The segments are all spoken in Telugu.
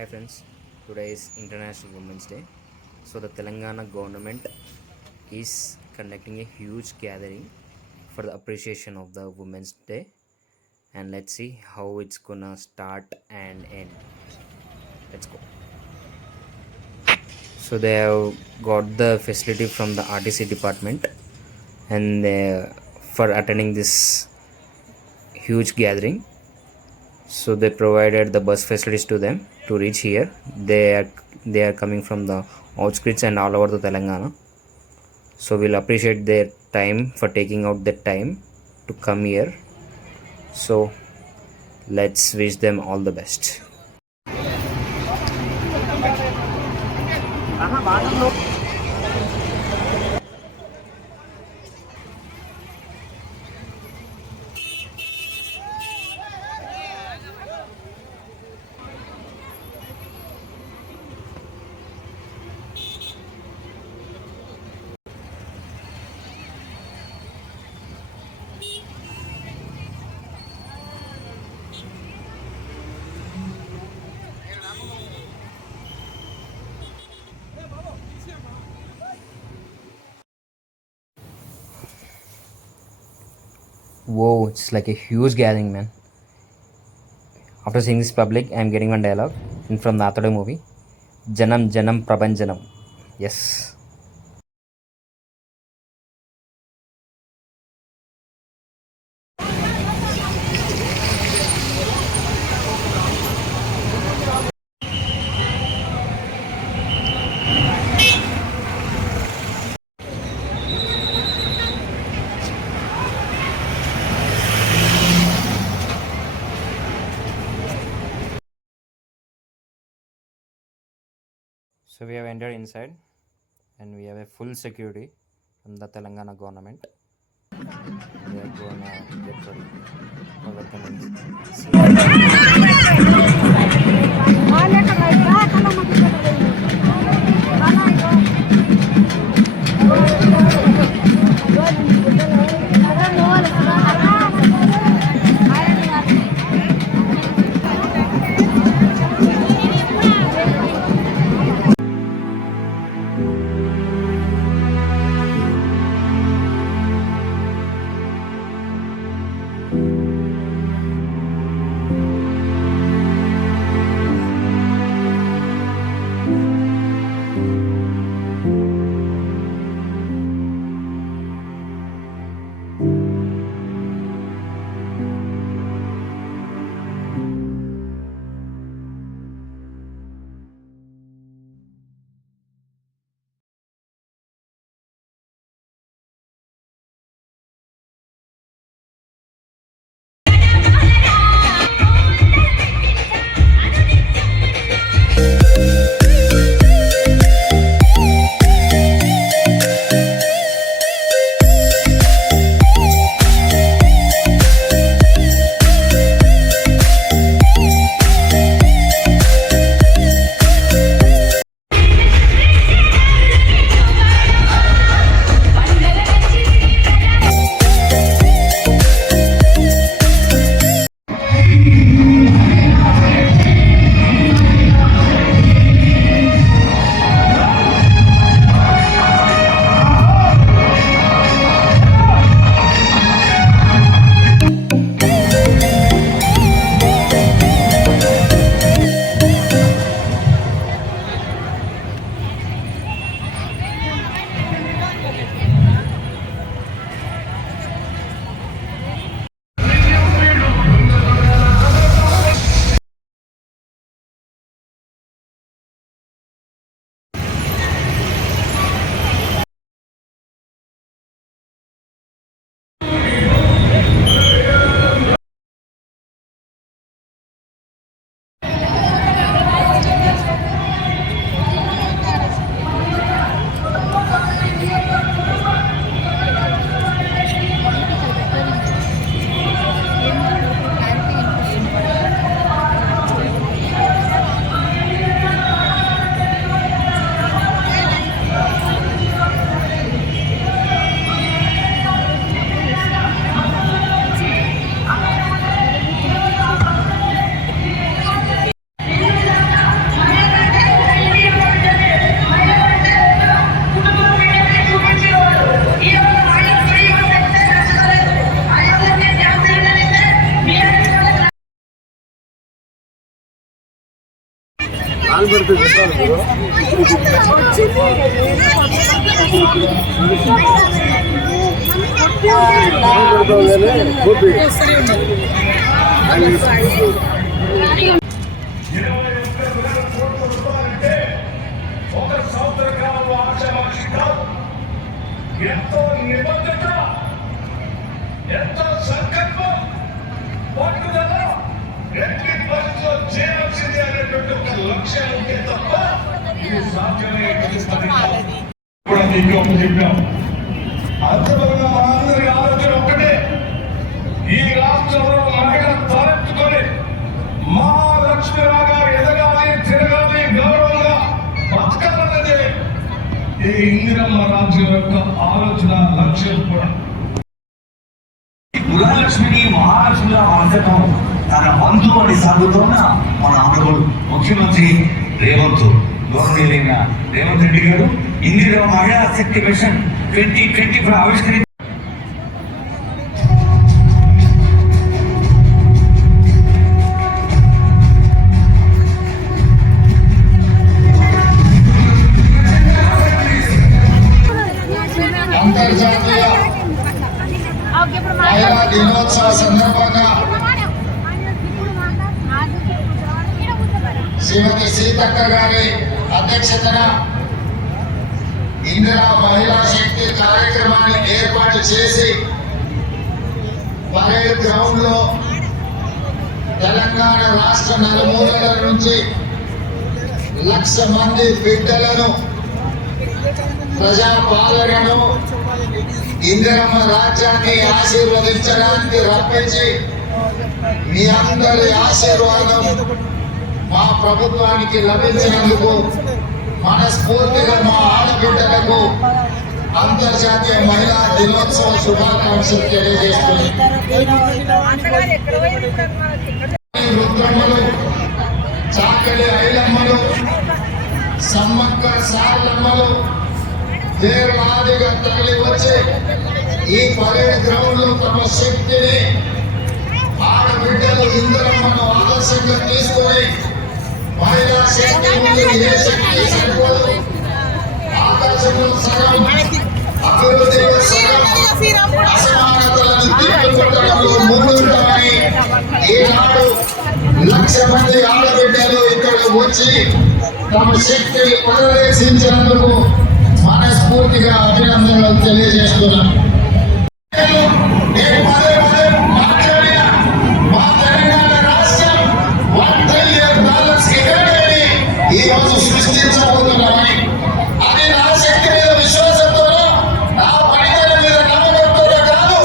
Hi friends, today is International Women's Day. So the Telangana government is conducting a huge gathering for the appreciation of the Women's Day, and let's see how it's gonna start and end. Let's go. So they have got the facility from the RTC department, and for attending this huge gathering, so they provided the bus facilities to them to reach here. They are coming from the outskirts and all over the Telangana, so we'll appreciate their time for taking out the time to come here. So let's wish them all the best. Whoa, it's like a huge gathering, man. After seeing this public, I'm getting one dialogue from the Athade movie. Janam Janam Prabhanjanam. Yes. So we have entered inside and we have a full security from the Telangana government. We are going to get ready for welcoming. ఒక సంవత్సర కాలంలో ఆశామాషి కాదు, ఎంతో నిబద్ధత, ఎంతో సంకల్పం, పట్టుదల, ఎట్టి పరిస్థితిలో చేయాల్సింది అనేటువంటి ఒక లక్ష్యం ఉంటే తప్ప ఇది సాధ్యమయ్యేటువంటి పని కాదు. కూడా మీకు ఒకటి చెప్పాం, అర్థమైన మనందరి ఆలోచన ఒకటే, ఈ రాష్ట్రంలో మహిళ తలెత్తుకొని మహాలక్ష్మిరాగా ఎదగాలి, తిరగాలి, గౌరవంగా బతకాలన్నదే ఈ ఇందిరమ్మ రాజ్యం యొక్క ఆలోచన, లక్ష్యం కూడా. గృహలక్ష్మిని మహాలక్ష్మిగా మార్చడం తన వంతు అని సాగుతున్న మన ఆనవుడు ముఖ్యమంత్రి గౌరవనీయులైన రేవంత్ రెడ్డి గారు ఇందిరా మహిళా శక్తి మిషన్ 2025 ఆవిష్కరించి అంతర్జాతీయ మహిళా దినోత్సవ సందర్భంగా శ్రీమతి సీతక్క గారి అధ్యక్షతన ఇందిరా మహిళా శక్తి కార్యక్రమాన్ని ఏర్పాటు చేసి పరేడ్ గ్రౌండ్ లో తెలంగాణ రాష్ట్ర నలుమూలల నుంచి 1,00,000 మంది బిడ్డలను, ప్రజాపాలనను, ఇందిరమ్మ రాజ్యాన్ని ఆశీర్వదించడానికి రప్పించి మీ అందరి ఆశీర్వాదం మా ప్రభుత్వానికి లభించినందుకు మనస్ఫూర్తిగా మా ఆడబిడ్డలకు అంతర్జాతీయ మహిళా దినోత్సవ శుభాకాంక్షలు తెలియజేస్తుంది. రుద్రమ్మలు, చాకలి ఐలమ్మలు, సమ్మక్క సారలమ్మలు వేలాదిగా తరలి వచ్చి ఈ పరేడ్ గ్రౌండ్ లో తమ శక్తిని ఆడబిడ్డలు ఇందిరమ్మను ఆదర్శంగా తీసుకొని మహిళా శక్తి ముందు ఏ శక్తి సరిపోదు, ఆకాశంలో సగం, అభివృద్ధిలో సగం, అసమానతలను తిప్పుకొట్టడంలో ముందుంటామని ఈనాడు 1,00,000 మంది ఆడబిడ్డలు ఇక్కడ వచ్చి తమ శక్తిని ప్రదర్శించినందుకు మనస్ఫూర్తిగా అభినందనలు తెలియజేస్తున్నాం. ఈ రోజు సృష్టించబోతున్నామని, అది నా శక్తి మీద విశ్వాసంతోనో, నా పనితనం మీద నమ్మకంతోనో కాదు,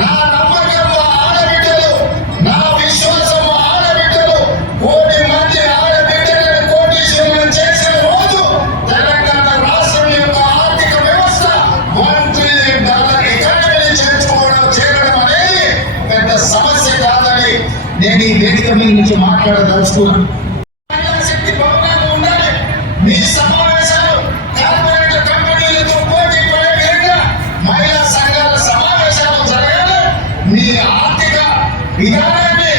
నా నమ్మకం మా ఆడబిడ్డలు, నా విశ్వాసం మా ఆడబిడ్డలు, 1,00,000 మంది ఆడబిడ్డలను కోటీశ్వరులను చేసిన రోజు తెలంగాణ రాష్ట్రం యొక్క ఆర్థిక వ్యవస్థ $1 ట్రిలియన్ ఎకానమీని చేరడం అనేది పెద్ద సమస్య కాదని నేను ఈ వేదిక మీద నుంచి మాట్లాడదలుచుకున్నాను. మీ సమావేశాలు కార్పొరేట్ కంపెనీలతో పోటీ పడే విధంగా మహిళా సంఘాల సమావేశాలు జరగాలి. మీ ఆర్థిక విధానాన్ని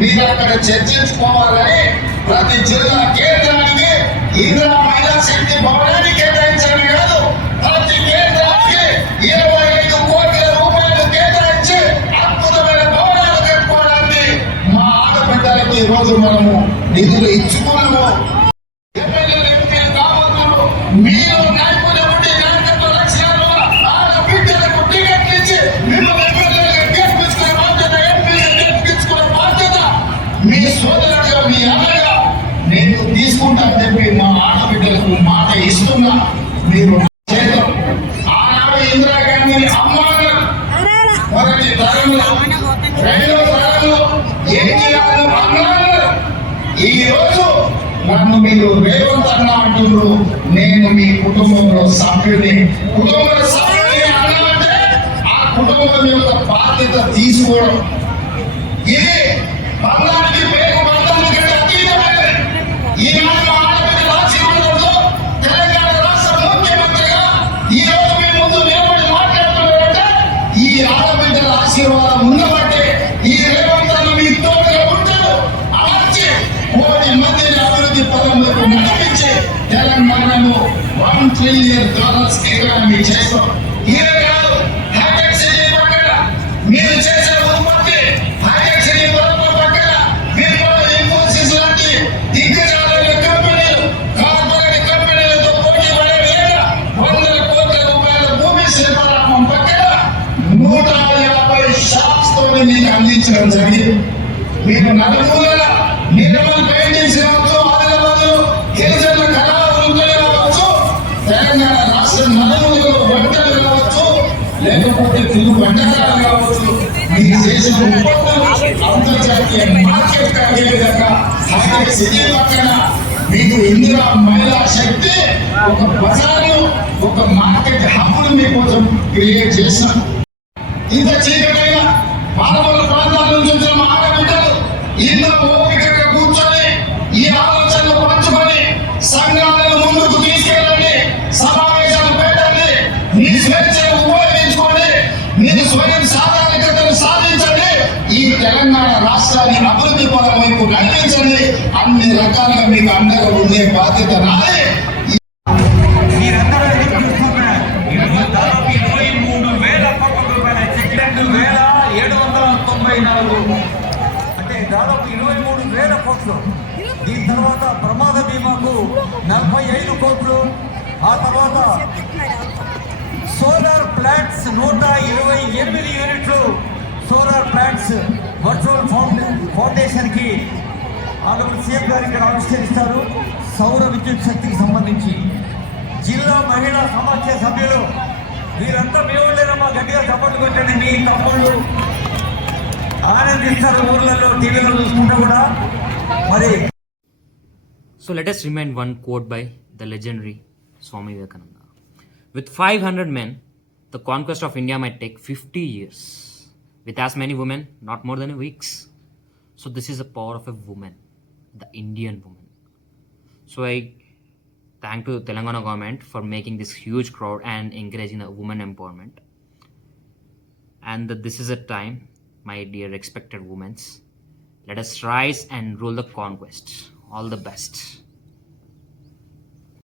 మీరు అక్కడ చర్చించుకోవాలని ప్రతి జిల్లా కేంద్రానికి ఇందిరా మహిళా శక్తి భవనాన్ని కేటాయించడమే కాదు, ప్రతి కేంద్రానికి 25 కోట్ల రూపాయలు కేటాయించి అద్భుతమైన భవనాలు కట్టుకోవడానికి మా ఆడబిడ్డలకి ఈ రోజు మనము నిధులు ఇచ్చుకున్నాము. మీరు నైపుణ్యం ఉండి నాయకత్వ లక్ష్యాలు ఆడబిడ్డలకు టికెట్లు ఇచ్చి మిమ్మల్ని ఎమ్మెల్యేలుగా గెలిపించుకునే బాధ్యత, ఎంపీగా గెలిపించుకునే బాధ్యత మీ సోదరుడిగా, మీ అన్నగా నేను తీసుకుంటానని చెప్పి మా ఆడబిడ్డలకు మాట ఇస్తున్నా. మీరు చేద్దాం. ఆనాడు ఇందిరాగాంధీని అమ్మాగా మొదటి తరంలో, రెండో తరంలో ఎన్టీఆర్ అన్నాను. ఈ రోజు నన్ను మీరు రేవంత్ అన్న అంటున్నారు. నేను మీ కుటుంబంలో సభ్యుని. కుటుంబ సభ్యుని అన్నామంటే ఆ కుటుంబం యొక్క బాధ్యత తీసుకోవడం. ఇది బంధానికి పేరు బంధానికి అతీతమైనది. ఈనాడు ఆడపిల్లల ఆశీర్వాదంతో తెలంగాణ రాష్ట్ర ముఖ్యమంత్రిగా ఈ రోజు మీ ముందు నిలబడి మాట్లాడుతున్నారంటే ఈ ఆడబిడ్డల ఆశీర్వాదం ఉన్నబట్టే ఈ రేవంత్ అన్న మీ తోడుగా ఉంటాడు. అమర్చి 1,00,000 మందిని అభివృద్ధి పదంలోకి తెలంగాణలో $1 ట్రిలియన్ ఎకానమీ చేస్తాం. ఇదే కాదు, హైటెక్ సిటీ పక్కన మీరు చేసే ఉత్పత్తి, హైటెక్ సిటీ పక్కన విప్రో, ఇన్ఫోసిస్ లాంటి దిగ్గజాలైన కంపెనీలు, కార్పొరేట్ కంపెనీలతో పోటీ పడే విధంగా ₹100 కోట్ల భూమి శిల్పారామం పక్కన 150 షాప్స్ తో మీకు అందించడం జరిగింది. మీరు నలుమూలల నిర్మల్ పెయింటింగ్స్ కావచ్చు, ఆదిలాబాద్ గిరిజనుల కళా వృత్తులు కావచ్చు, తెలంగాణ రాష్ట్ర నలుమూలలో వంటలు కావచ్చు, లేకపోతే తెలుగు వంటకాలు కావచ్చు, మీరు చేసిన ఉత్పత్తులు అంతర్జాతీయ మార్కెట్ అయ్యే విధంగా హైటెక్ సిటీ పక్కన మీకు ఇందిరా మహిళా శక్తి ఒక బజార్ను, ఒక మార్కెట్ హబ్బును మీకోసం క్రియేట్ చేసిన ఇంత చీకటైన మానవుల ప్రాంతాల నుంచి వచ్చిన మా ఆడబిడ్డలు ఇందులో ఓపికగా కూర్చొని ఈ ఆలోచనలు పంచుకొని సంఘాలను ముందుకు తీసుకెళ్ళండి, సమావేశాలు పెట్టండి, మీ స్వేచ్ఛను ఉపయోగించుకోండి, మీరు స్వయం సాధారణతను సాధించండి, ఈ తెలంగాణ రాష్ట్రాన్ని అభివృద్ధి పదం వైపు నడిపించండి. అన్ని రకాలుగా మీకు అండగా ఉండే బాధ్యత నాది. మీరందరూ చూస్తున్నారు, దాదాపు 23,000 కోట్ల రూపాయల చెక్, 2,794 అంటే దాదాపు 23,000 కోట్లు. దీని తర్వాత ప్రమాద బీమాకు 45 కోట్లు. ఆ తర్వాత సోలార్ ప్లాంట్స్ 128 యూనిట్లు సోలార్ ప్లాంట్స్ వర్చువల్ ఫౌండేషన్ కి ఆనరబుల్ సీఎం గారు ఇక్కడ ఆవిష్కరిస్తారు. సౌర విద్యుత్ శక్తికి సంబంధించి జిల్లా మహిళా సమాఖ్య సభ్యులు వీరంతా మీ ఊళ్ళేనమ్మా, గట్టిగా చప్పట్లు కొట్టండి. మీ తమ్ముళ్ళు ఆనందిస్తారు ఊర్లలో, టీవీలో చూసుకుంటా కూడా. మరి So let us remind one quote by the legendary Swami Vivekananda. With 500 men, the conquest of India might take 50 years. With as many women, not more than a weeks. So this is the power of a woman, the Indian woman. So I thank to Telangana government for making this huge crowd and encouraging the women empowerment. And that this is a time, my dear respected women, let us rise and rule the conquest. All the best.